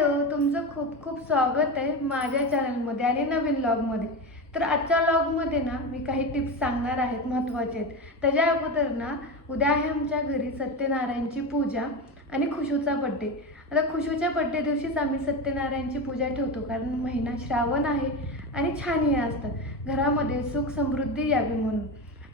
Hello तुमचं खूप खूप स्वागत आहे माझ्या चॅनलमध्ये आणि नवीन लॉगमध्ये. तर आजच्या लॉगमध्ये ना मी काही टिप्स सांगणार आहेत महत्त्वाचे आहेत. त्याच्या अगोदर ना उद्या आहे आमच्या घरी सत्यनारायणची पूजा आणि खुशूचा बड्डे आता खुशूच्या बड्डे दिवशीच आम्ही सत्यनारायणची पूजा ठेवतो कारण महिना श्रावण आहे आणि छानही असतं. घरामध्ये सुख समृद्धी यावी म्हणून.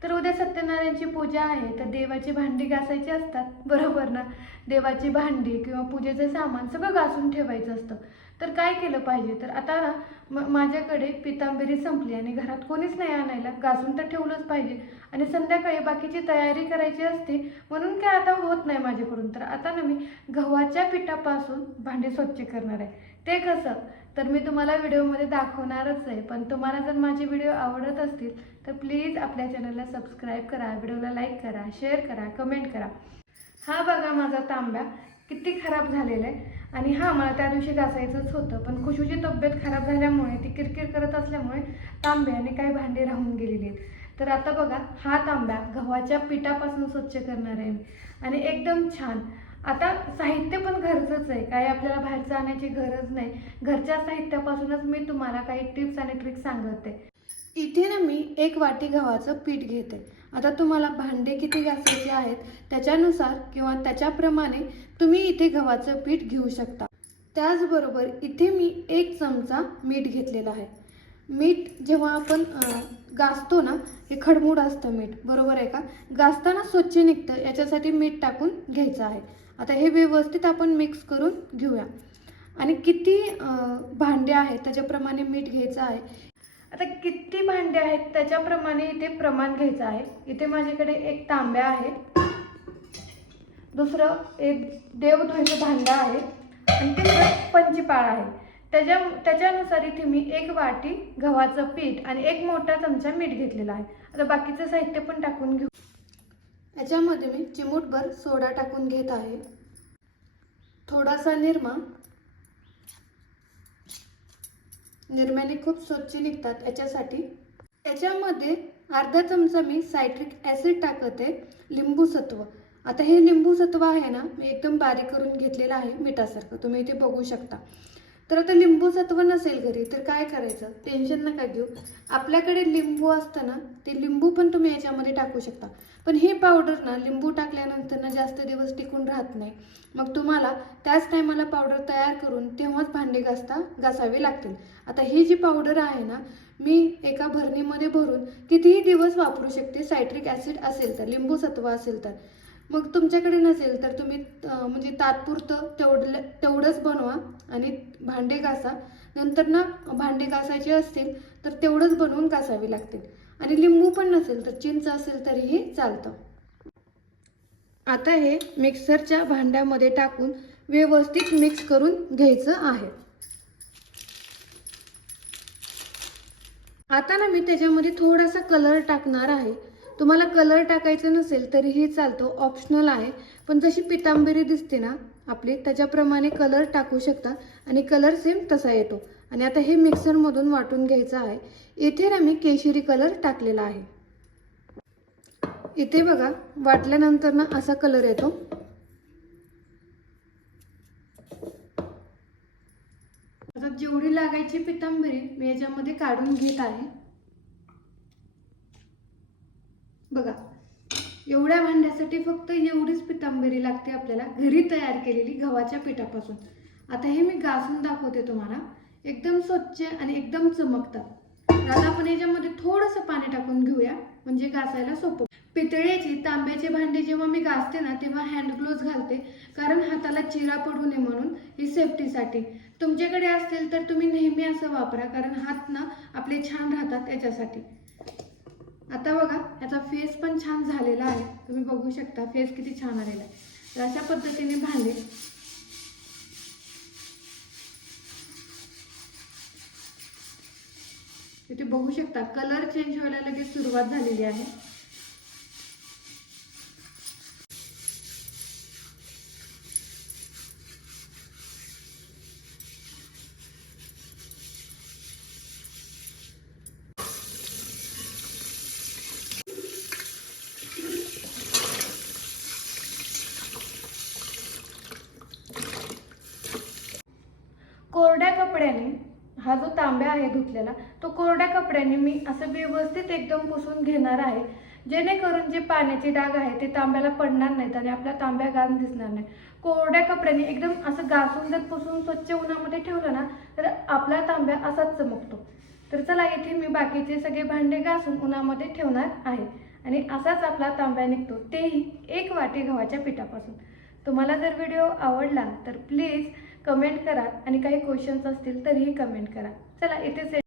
तर उद्या सत्यनारायणची पूजा आहे तर देवाची भांडी घासायची असतात. बरोबर ना? देवाची भांडी किंवा पूजेचं सामान सगळं घासून ठेवायचं असतं. तर काय केलं पाहिजे? तर आता ना म माझ्याकडे पितांबेरी संपली आणि घरात कोणीच नाही आणायला घासून तर ठेवलंच पाहिजे. आणि संध्याकाळी बाकीची तयारी करायची असते म्हणून काय आता होत नाही माझ्याकडून. तर आता ना मी गव्हाच्या पिठापासून भांडी स्वच्छ करणार आहे. ते कसं? तर मी तुम्हाला व्हिडिओमध्ये दाखवणारच आहे. पण तुम्हाला जर माझे व्हिडिओ आवडत असतील तर प्लीज आपल्या चॅनलला सबस्क्राईब करा व्हिडिओला लाईक करा शेअर करा कमेंट करा. हा बघा माझा तांब्या किती खराब झालेला आहे. आणि हा मला त्या दिवशी घासायचंच होतं पण खुशूची तब्येत खराब झाल्यामुळे ती किरकिर करत असल्यामुळे तांब्याने काही भांडी राहून गेलेली आहेत. तर आता बघा हा तांब्या गव्हाच्या पिठापासून स्वच्छ करणार आहे मी. आणि एकदम छान आता साहित्य पण घरचंच आहे. काही आपल्याला बाहेरचं आणायची गरज नाही. घरच्या साहित्यापासूनच मी तुम्हाला काही टिप्स आणि ट्रिक्स सांगते. इथे ना मी एक वाटी गव्हाचं पीठ घेते. आता तुम्हाला भांडे किती घासायचे आहेत त्याच्यानुसार किंवा त्याच्याप्रमाणे तुम्ही इथे गव्हाचं पीठ घेऊ शकता. त्याचबरोबर इथे मी एक चमचा मीठ घेतलेला आहे. मीठ जेव्हा आपण गाजतो ना हे खडमूड असतं मीठ. बरोबर आहे का? गाजताना स्वच्छ निघतं. याच्यासाठी मीठ टाकून घ्यायचं आहे. आता हे व्यवस्थित आपण मिक्स करून घेऊया. आणि किती भांडे आहेत त्याच्याप्रमाणे मीठ घ्यायचं आहे. आता किती भांडे आहेत त्याच्याप्रमाणे इथे प्रमाण घ्यायचं आहे. इथे माझ्याकडे एक तांब्या आहे दुसरं एक देवधुईचं भांडं आहे. आणि तिसरं पंचीपाळ आहे. त्याच्या त्याच्यानुसार इथे मी एक वाटी गव्हाचं पीठ आणि एक मोठा चमचा मीठ घेतलेला आहे. आता बाकीचं साहित्य पण टाकून घेऊ. याच्यामध्ये मी चिमूटभर सोडा टाकून घेत आहे. थोडासा निरमा. निरम्याने खूप स्वच्छ निघतात याच्यासाठी. याच्यामध्ये अर्धा चमचा मी सायट्रिक ॲसिड टाकते लिंबूसत्व. लिंबू सत्व आता हे लिंबू सत्व आहे ना मी एकदम बारीक करून घेतलेलं आहे मिठासारखं. तुम्ही इथे बघू शकता. तर आता लिंबू सत्व नसेल घरी तर काय करायचं? टेन्शन नका घेऊ. आपल्याकडे लिंबू असतं ना ते लिंबू पण तुम्ही याच्यामध्ये टाकू शकता. पण हे पावडर ना लिंबू टाकल्यानंतर ना जास्त दिवस टिकून राहत नाही. मग तुम्हाला त्याच टायमाला पावडर तयार करून तेव्हाच भांडे घासता घासावे लागतील. आता ही जी पावडर आहे ना मी एका भरणीमध्ये भरून कितीही दिवस वापरू शकते सायट्रिक ॲसिड असेल तर लिंबू सत्व असेल तर. मग तुमच्याकडे नसेल तर तुम्ही म्हणजे तात्पुरतं तेवढलं तेवढंच बनवा आणि भांडे घासा. नंतर ना भांडे घासायचे असतील तर तेवढंच बनवून घासावी लागतील. आणि लिंबू पण नसेल तर चिंच असेल तरीही चालतं. आता हे मिक्सरच्या भांड्यामध्ये टाकून व्यवस्थित मिक्स करून घ्यायचं आहे. आता ना मी त्याच्यामध्ये थोडासा कलर टाकणार आहे. तुम्हाला कलर टाकायचं नसेल तरीही चालतो ऑप्शनल आहे. पण जशी पितांबरी दिसते ना आपली त्याच्याप्रमाणे कलर टाकू शकता आणि कलर सेम तसा येतो. आणि आता हे मिक्सरमधून वाटून घ्यायचं आहे. इथे ना मी केशरी कलर टाकलेला आहे. इथे बघा वाटल्यानंतर ना असा कलर येतो. आता जेवढी लागायची पितांबरी मी याच्यामध्ये काढून घेत आहे. बघा एवढ्या भांड्यासाठी फक्त एवढीच पितांबरी लागते आपल्याला. घरी तयार केलेली गव्हाच्या पिठापासून. आता हे मी घासून दाखवते तुम्हाला. एकदम स्वच्छ आणि एकदम चमकतात आता आपण याच्यामध्ये थोडंसं पाणी टाकून घेऊया. म्हणजे घासायला सोपं. पितळेची तांब्याचे भांडी जेव्हा मी घासते ना तेव्हा हँड ग्लोव्ज घालते. कारण हाताला चिरा पडू नये म्हणून ही सेफ्टीसाठी तुमच्याकडे असतील तर तुम्ही नेहमी असं वापरा. कारण हात ना आपले छान राहतात याच्यासाठी. आता बघा याचा फेस पण छान झालेला आहे. तुम्ही बघू शकता फेस किती छान आलेला आहे. तर अशा पद्धतीने भांडे. इथे बघू शकता कलर चेंज व्हायला लगेच सुरुवात झालेली आहे. हा जो तांब्या आहे धुतलेला तो कोरड्या कपड्याने मी असं व्यवस्थित एकदम पुसून घेणार आहे. जेणेकरून जे पाण्याचे डाग आहे ते तांब्याला पडणार नाहीत आणि आपल्या तांब्या घाण दिसणार नाही. कोरड्या कपड्याने एकदम असं घासून जर पुसून स्वच्छ उन्हामध्ये ठेवलं ना तर आपला तांब्या असाच चमकतो. तर चला इथे मी बाकीचे सगळे भांडे घासून उन्हामध्ये ठेवणार आहे. आणि असाच आपला तांब्या निघतो. तेही एक वाटी गव्हाच्या पिठापासून. तुम्हाला जर व्हिडिओ आवडला तर प्लीज कमेंट करा आणि काही क्वेश्चन्स असतील तरीही कमेंट करा. चला इथे